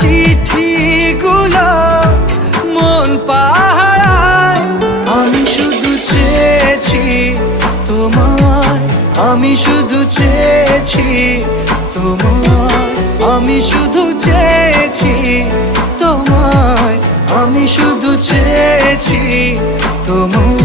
চিঠিগুলো মন পাহারায়। আমি শুধু চেয়েছি তোমায়, আমি শুধু চেয়েছি তোমায়, আমি শুধু চেয়েছি তোমায়, আমি শুধু চেয়েছি তোমায়।